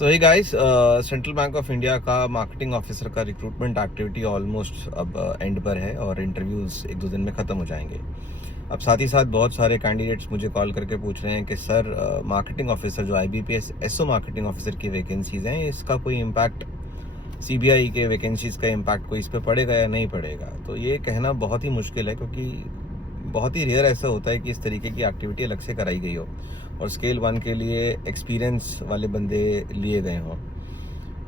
So hey guys, Central Bank of India का marketing officer का recruitment activity almost अब end पर है और इंटरव्यूज़ एक दो दिन में ख़त्म हो जाएंगे। अब साथ ही साथ बहुत सारे कैंडिडेट्स मुझे कॉल करके पूछ रहे हैं कि सर, मार्केटिंग ऑफिसर जो IBPS SO मार्केटिंग ऑफिसर की वैकेंसीज़ हैं, इसका कोई इम्पैक्ट CBI के वैकेंसीज़ का इम्पैक्ट कोई इस पर पड़ेगा या नहीं पड़ेगा। तो ये कहना बहुत ही मुश्किल है, क्योंकि बहुत ही रेयर ऐसा होता है कि इस तरीके की एक्टिविटी अलग से कराई गई हो और स्केल 1 के लिए एक्सपीरियंस वाले बंदे लिए गए हों।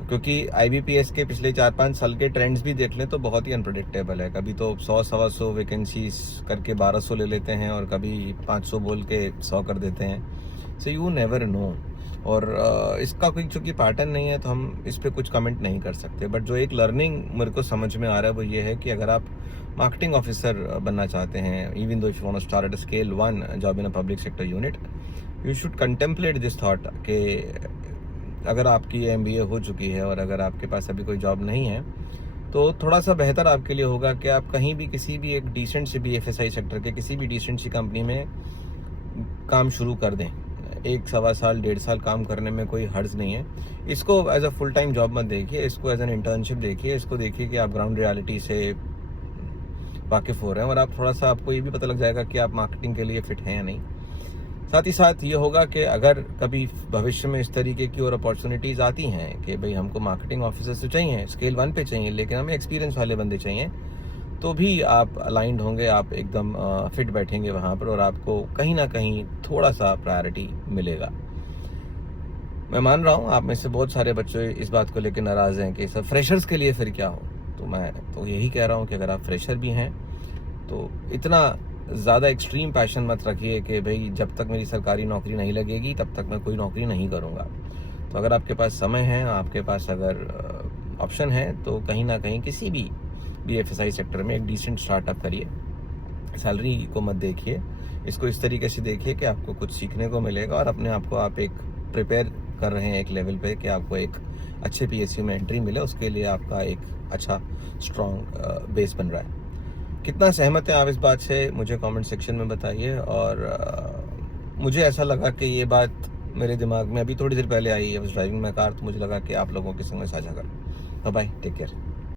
क्योंकि IBPS के पिछले 4-5 साल के ट्रेंड्स भी देख लें तो बहुत ही अनप्रेडिक्टेबल है। कभी तो 100-125 वैकेंसीज करके 1200 ले लेते हैं और कभी 500 बोल के 100 कर देते हैं। So you never know. और इसका कोई चूंकि पैटर्न नहीं है तो हम इस पर कुछ कमेंट नहीं कर सकते। बट जो एक लर्निंग मेरे को समझ में आ रहा है वो ये है कि अगर आप मार्केटिंग ऑफिसर बनना चाहते हैं, even though if you want to start at scale 1 job in a public sector unit, you should contemplate this thought कि अगर आपकी MBA हो चुकी है और अगर आपके पास अभी कोई जॉब नहीं है तो थोड़ा सा बेहतर आपके लिए होगा कि आप कहीं भी किसी भी एक डिसेंट सी BFSI सेक्टर के किसी भी डिसेंट सी कंपनी में काम शुरू कर दें। 1-1.25 साल 1.5 साल काम करने में कोई हर्ज नहीं है। इसको as a full time job मत देखिए, इसको एज एन इंटर्नशिप देखिए। इसको देखिए कि आप ग्राउंड रियलिटी से वाकिफ हो रहे हैं और आप थोड़ा सा आपको ये भी पता लग जाएगा कि आप मार्केटिंग के लिए फिट हैं या नहीं। साथ ही साथ ये होगा कि अगर कभी भविष्य में इस तरीके की और अपॉर्चुनिटीज आती हैं कि भाई हमको मार्केटिंग ऑफिसर से चाहिए, स्केल 1 पे चाहिए, लेकिन हमें एक्सपीरियंस वाले बंदे चाहिए, तो भी आप अलाइंड होंगे, आप एकदम फिट बैठेंगे वहाँ पर और आपको कहीं ना कहीं थोड़ा सा प्रायोरिटी मिलेगा। मैं मान रहा हूँ आप में से बहुत सारे बच्चे इस बात को लेकर नाराज हैं कि सर फ्रेशर्स के लिए फिर क्या हो। तो मैं तो यही कह रहा हूँ कि अगर आप फ्रेशर भी हैं तो इतना ज़्यादा एक्सट्रीम पैशन मत रखिए कि भाई जब तक मेरी सरकारी नौकरी नहीं लगेगी तब तक मैं कोई नौकरी नहीं करूँगा। तो अगर आपके पास समय है, आपके पास अगर ऑप्शन है, तो कहीं ना कहीं किसी भी BFSI सेक्टर में एक डिसेंट स्टार्टअप करिए। सैलरी को मत देखिए, इसको इस तरीके से देखिए कि आपको कुछ सीखने को मिलेगा और अपने आप को आप एक प्रिपेयर कर रहे हैं एक लेवल पे कि आपको एक अच्छे PSU में एंट्री मिले। उसके लिए आपका एक अच्छा स्ट्रॉन्ग बेस बन रहा है। कितना सहमत है आप इस बात से मुझे कमेंट सेक्शन में बताइए। और मुझे ऐसा लगा कि ये बात मेरे दिमाग में अभी थोड़ी देर पहले आई, I was driving my car, तो मुझे लगा कि आप लोगों के संग में साझा करूं। Bye, take care.